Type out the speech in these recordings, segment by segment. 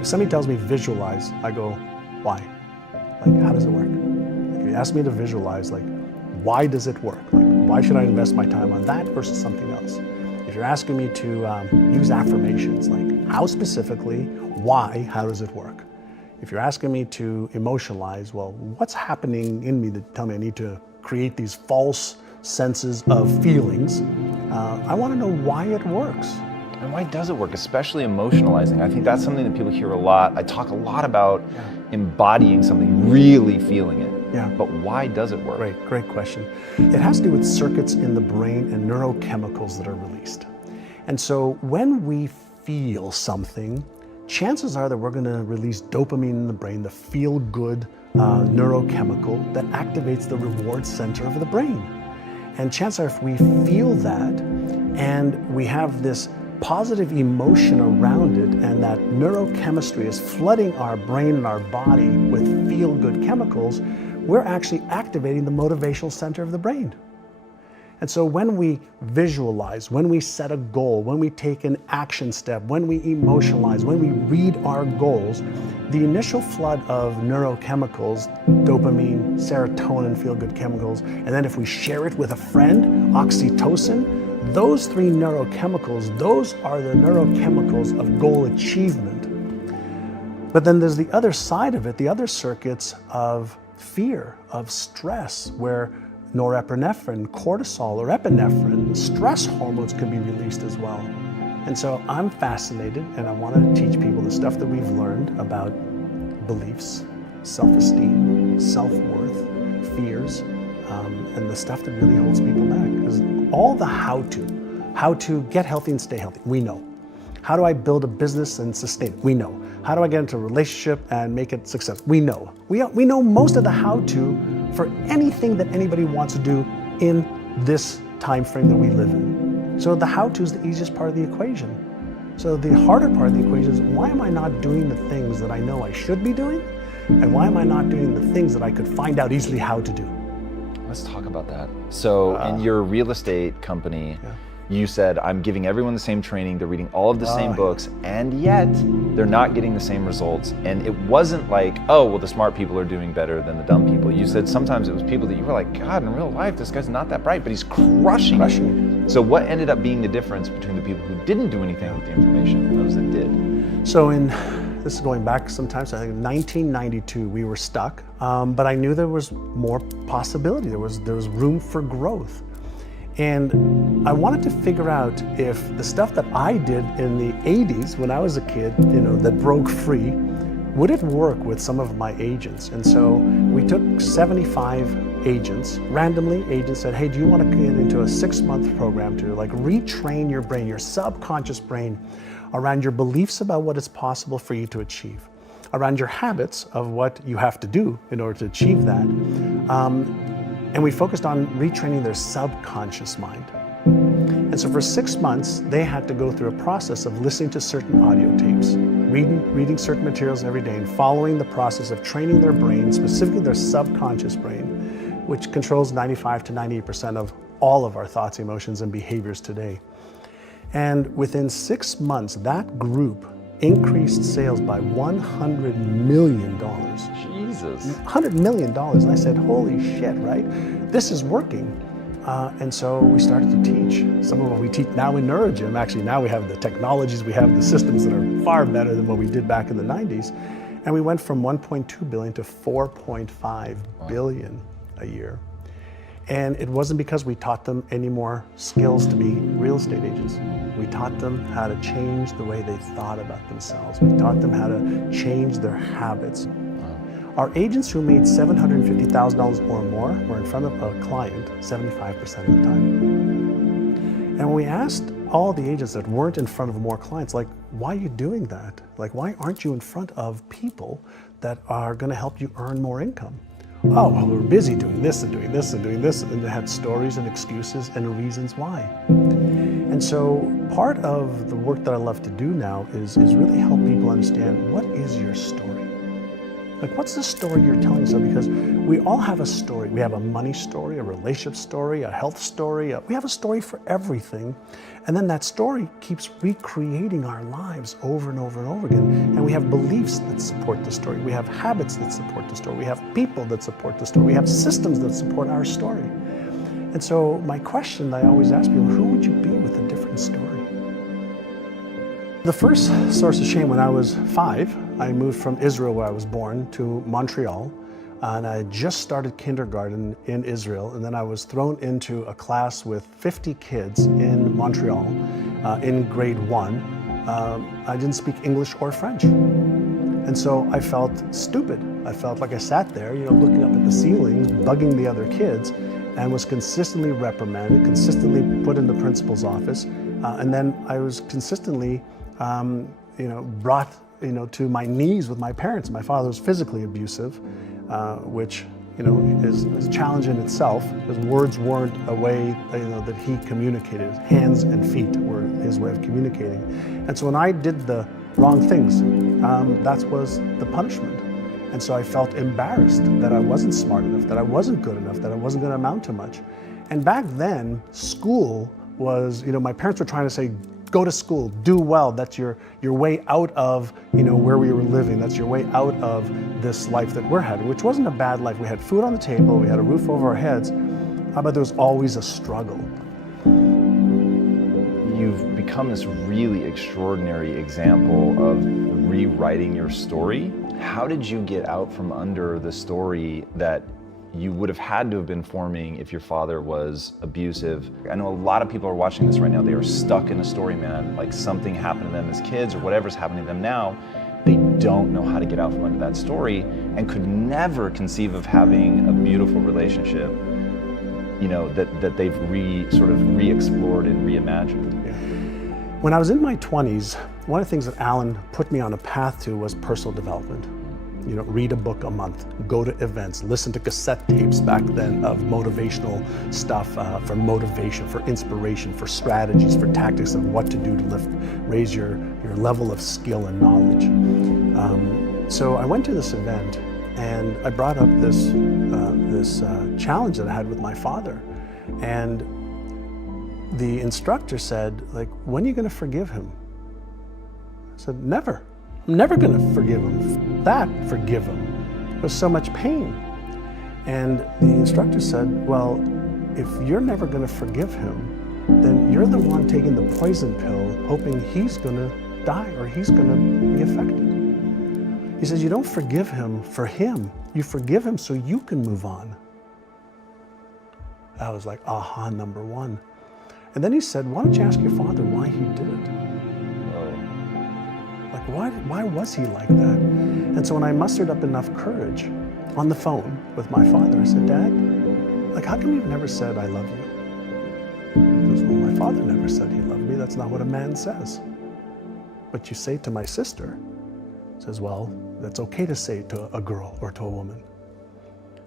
If somebody tells me visualize, I go, why? Like, how does it work? Like, if you ask me to visualize, like, why does it work? Like, why should I invest my time on that versus something else? If you're asking me to use affirmations, like, how specifically, why, how does it work? If you're asking me to emotionalize, well, what's happening in me that tell me I need to create these false senses of feelings? I want to know why it works. And why does it work, especially emotionalizing? I think that's something that people hear a lot. I talk a lot about embodying something, really feeling it. Yeah. But why does it work? Great question. It has to do with circuits in the brain and neurochemicals that are released. And so when we feel something, chances are that we're going to release dopamine in the brain, the feel-good neurochemical that activates the reward center of the brain. And chances are if we feel that and we have this positive emotion around it and that neurochemistry is flooding our brain and our body with feel-good chemicals, we're actually activating the motivational center of the brain. And so when we visualize, when we set a goal, when we take an action step, when we emotionalize, when we read our goals, the initial flood of neurochemicals, dopamine, serotonin, feel-good chemicals, and then if we share it with a friend, oxytocin, those three neurochemicals, those are the neurochemicals of goal achievement. But then there's the other side of it, the other circuits of fear, of stress, where norepinephrine, cortisol, or epinephrine, stress hormones can be released as well. And so I'm fascinated and I want to teach people the stuff that we've learned about beliefs, self-esteem, self-worth, fears, and the stuff that really holds people back. Because all the how to get healthy and stay healthy, we know. How do I build a business and sustain it? We know. How do I get into a relationship and make it successful? We know. We know most of the how-to for anything that anybody wants to do in this time frame that we live in. So the how-to is the easiest part of the equation. So the harder part of the equation is, why am I not doing the things that I know I should be doing? And why am I not doing the things that I could find out easily how to do? Let's talk about that. So in your real estate company, you said, I'm giving everyone the same training, they're reading all of the same books, and yet they're not getting the same results. And it wasn't like, oh, well, the smart people are doing better than the dumb people. You said sometimes it was people that you were like, God, in real life, this guy's not that bright, but he's crushing it. So what ended up being the difference between the people who didn't do anything with the information and those that did? So this is going back sometimes, I think 1992, we were stuck, but I knew there was more possibility. There was room for growth. And I wanted to figure out if the stuff that I did in the 80s when I was a kid, that broke free, would it work with some of my agents? And so we took 75 agents, randomly agents said, hey, do you want to get into a 6-month program to retrain your brain, your subconscious brain, around your beliefs about what is possible for you to achieve, around your habits of what you have to do in order to achieve that. And we focused on retraining their subconscious mind. And so for 6 months, they had to go through a process of listening to certain audio tapes, reading certain materials every day, and following the process of training their brain, specifically their subconscious brain, which controls 95 to 98% of all of our thoughts, emotions, and behaviors today. And within 6 months, that group increased sales by $100 million. Jesus. $100 million. And I said, holy shit, right? This is working. And so we started to teach. Some of what we teach now in NeuroGym, actually now we have the technologies, we have the systems that are far better than what we did back in the 90s. And we went from 1.2 billion to 4.5 billion a year. And it wasn't because we taught them any more skills to be real estate agents. We taught them how to change the way they thought about themselves. We taught them how to change their habits. Our agents who made $750,000 or more were in front of a client 75% of the time. And when we asked all the agents that weren't in front of more clients, why are you doing that? Why aren't you in front of people that are going to help you earn more income? Oh, well, we're busy doing this and doing this and doing this, and they had stories and excuses and reasons why. And so part of the work that I love to do now is really help people understand, what is your story? Like, what's the story you're telling yourself? Because we all have a story. We have a money story, a relationship story, a health story. We have a story for everything. And then that story keeps recreating our lives over and over and over again. And we have beliefs that support the story. We have habits that support the story. We have people that support the story. We have systems that support our story. And so my question that I always ask people, who would you be with a different story? The first source of shame, when I was 5, I moved from Israel, where I was born, to Montreal. And I just started kindergarten in Israel. And then I was thrown into a class with 50 kids in Montreal in grade 1. I didn't speak English or French. And so I felt stupid. I felt like I sat there, looking up at the ceilings, bugging the other kids, and was consistently reprimanded, consistently put in the principal's office. And then I was consistently brought, to my knees with my parents. My father was physically abusive, which, is a challenge in itself, because words weren't a way, that he communicated. Hands and feet were his way of communicating. And so when I did the wrong things, that was the punishment. And so I felt embarrassed that I wasn't smart enough, that I wasn't good enough, that I wasn't going to amount to much. And back then, school was, my parents were trying to say, go to school, do well. That's your way out of, where we were living. That's your way out of this life that we're having, which wasn't a bad life. We had food on the table, we had a roof over our heads, but there was always a struggle. You've become this really extraordinary example of rewriting your story. How did you get out from under the story that you would have had to have been forming if your father was abusive? I know a lot of people are watching this right now. They are stuck in a story, man. Like, something happened to them as kids or whatever's happening to them now. They don't know how to get out from under that story and could never conceive of having a beautiful relationship, that they've sort of re-explored and reimagined. Yeah. When I was in my 20s, one of the things that Alan put me on a path to was personal development. Read a book a month, go to events, listen to cassette tapes back then of motivational stuff, for motivation, for inspiration, for strategies, for tactics of what to do to raise your level of skill and knowledge. So I went to this event and I brought up this challenge that I had with my father. And the instructor said, when are you going to forgive him? I said, never. I'm never going to forgive him. Forgive him. There was so much pain. And the instructor said, well, if you're never going to forgive him, then you're the one taking the poison pill, hoping he's going to die or he's going to be affected. He says, you don't forgive him for him. You forgive him so you can move on. That was like, aha, number one. And then he said, why don't you ask your father why he did it? Why was he like that? And so when I mustered up enough courage on the phone with my father, I said, Dad, how come you've never said I love you? He goes, well, my father never said he loved me. That's not what a man says. But you say to my sister. He says, well, that's okay to say to a girl or to a woman.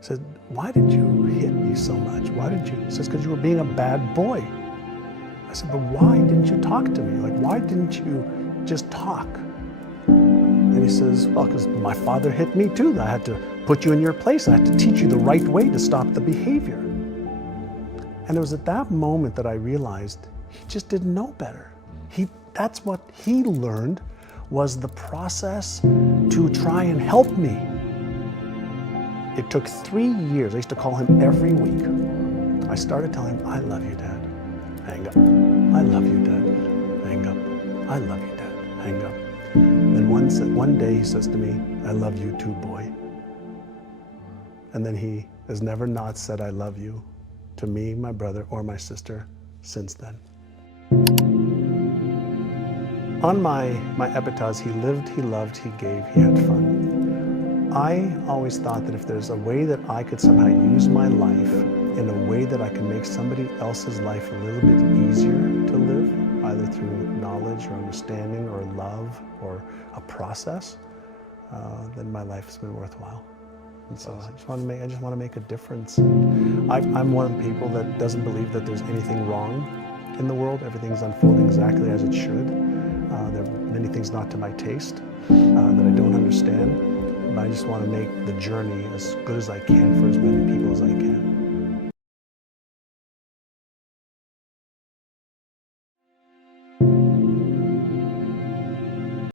He said, why did you hit me so much? Why did you? He says, because you were being a bad boy. I said, but why didn't you talk to me? Why didn't you just talk? And he says, well, because my father hit me too. I had to put you in your place. I had to teach you the right way to stop the behavior. And it was at that moment that I realized he just didn't know better. That's what he learned, was the process to try and help me. It took 3 years. I used to call him every week. I started telling him, I love you, Dad. Hang up. I love you, Dad. Hang up. I love you, Dad. Hang up. Then one day he says to me, I love you too, boy. And then he has never not said I love you to me, my brother, or my sister since then. On my epitaphs, he lived, he loved, he gave, he had fun. I always thought that if there's a way that I could somehow use my life in a way that I can make somebody else's life a little bit easier to live, either through knowledge or understanding or love or a process, then my life has been worthwhile. And so I just want to make a difference. I'm one of the people that doesn't believe that there's anything wrong in the world. Everything's unfolding exactly as it should. There are many things not to my taste that I don't understand. but I just want to make the journey as good as I can for as many people as I can.